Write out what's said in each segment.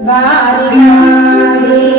Vari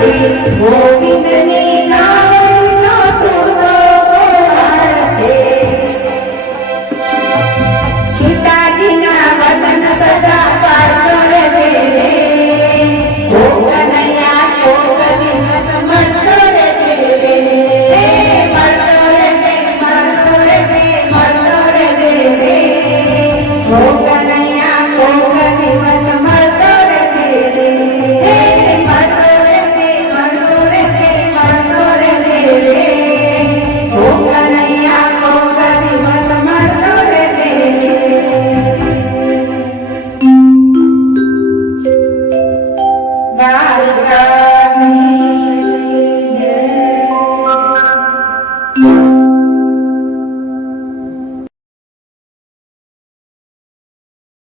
Sweet, holy name. Allah